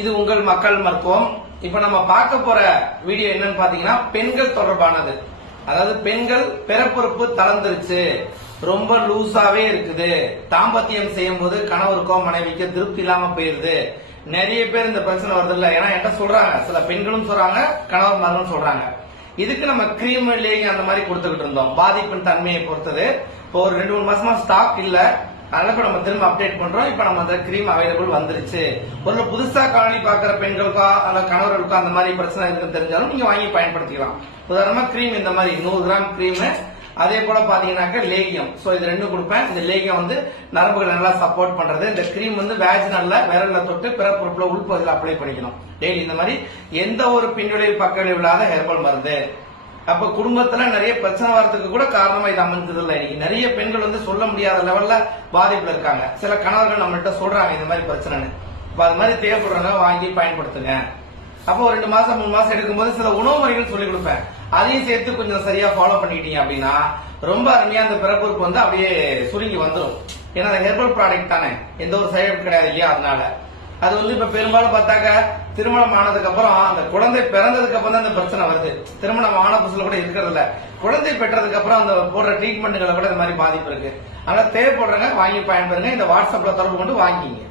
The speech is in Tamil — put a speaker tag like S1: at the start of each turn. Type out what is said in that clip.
S1: இது உங்கள் மக்கள் மருத்துவம். இப்ப நம்ம பார்க்க போற வீடியோ என்னன்னு பாத்தீங்கன்னா பெண்கள் தொடர்பானது. அதாவது பெண்கள் பிறப்புறுப்பு தளர்ந்துருச்சு. ரொம்ப லூசாவே இருக்குது. தாம்பத்தியம் செய்யும் போது கணவருக்கோ மனைவிக்கோ திருப்தி இல்லாம போயிருது. நிறைய பேர் இந்த பிரச்சனை வருது இல்ல ஏன்னா என்கிட்ட சொல்றாங்க? சில பெண்களும் சொல்றாங்க கணவர் மகனும் சொல்றாங்க. இதுக்கு நம்ம கிரீம் லேயிங் அந்த மாதிரி கொடுத்துக்கிட்டு இருந்தோம். பாதிப்பின் தன்மையை பொறுத்தது. இப்போ ஒரு ரெண்டு மூணு மாசமா ஸ்டாக் இல்ல. அதனால இப்ப நம்ம திரும்ப அப்டேட் பண்றோம். இப்ப நம்ம அந்த கிரீம் அவைலபிள் வந்துருச்சு. ஒரு புதுசா காணி பாக்குற பெண்களுக்கோ அல்ல கணவர்களுக்கோ அந்த மாதிரி பிரச்சனை இருக்குன்னு தெரிஞ்சாலும் நீங்க வாங்கி பயன்படுத்திக்கலாம். உதாரணமா கிரீம் இந்த மாதிரி நூறு கிராம் கிரீம் அதே போல பாத்தீங்கன்னாக்க லேகியம். சோ இது ரெண்டும் கொடுப்பேன். இந்த லேகியம் வந்து நரம்புகளை நல்லா சப்போர்ட் பண்றது. இந்த கிரீம் வந்து வேஜினல்ல விரல்ல தொட்டு பிறப்புறுப்புல உள்பகுதியில் அப்ளை பண்ணிக்கணும். டெய்லி இந்த மாதிரி எந்த ஒரு பின்விளைவு பக்க விளைவு இல்லாத ஹெர்பல் மருந்து. அப்ப குடும்பத்துல நிறைய பிரச்சனை வரதுக்கு கூட காரணமா இது அமைஞ்சது இல்ல இன்னைக்கு நிறைய பெண்கள் வந்து சொல்ல முடியாத லெவல்ல பாதிப்புல இருக்காங்க. சில கணவர்கள் நம்மகிட்ட சொல்றாங்க இந்த மாதிரி பிரச்சனைன்னு. இப்ப அது மாதிரி தேவைப்படுறவங்க வாங்கி பயன்படுத்துங்க. அப்போ ஒரு ரெண்டு மாசம் மூணு மாசம் எடுக்கும்போது சில உணவு முறைகள் சொல்லி கொடுப்பேன். அதையும் சேர்த்து கொஞ்சம் சரியா ஃபாலோ பண்ணிட்டீங்க அப்படின்னா ரொம்ப அருமையா அந்த பிறப்புறுப்பு வந்து அப்படியே சுருங்கி வந்துடும் ஏன்னா அது ஹெர்பல் ப்ராடக்ட் தானே. எந்த ஒரு சைடு கிடையாது இல்லையா? அதனால. அது வந்து இப்ப பெரும்பாலும் பார்த்தாக்க திருமணம் ஆனதுக்கு அப்புறம் அந்த குழந்தை பிறந்ததுக்கு அப்புறம் தான் இந்த பிரச்சனை வருது. திருமணம் ஆன புதுசுல கூட இருக்கிறது இல்ல. குழந்தை பெற்றதுக்கு அப்புறம் அந்த போடுற ட்ரீட்மெண்ட்களை கூட இந்த மாதிரி பாதிப்பு இருக்கு. அதனால தேவைப்படுறவங்க வாங்கி பயன்பெறுங்க இந்த வாட்ஸ்அப்ல தொடர்பு கொண்டு வாங்கிங்க.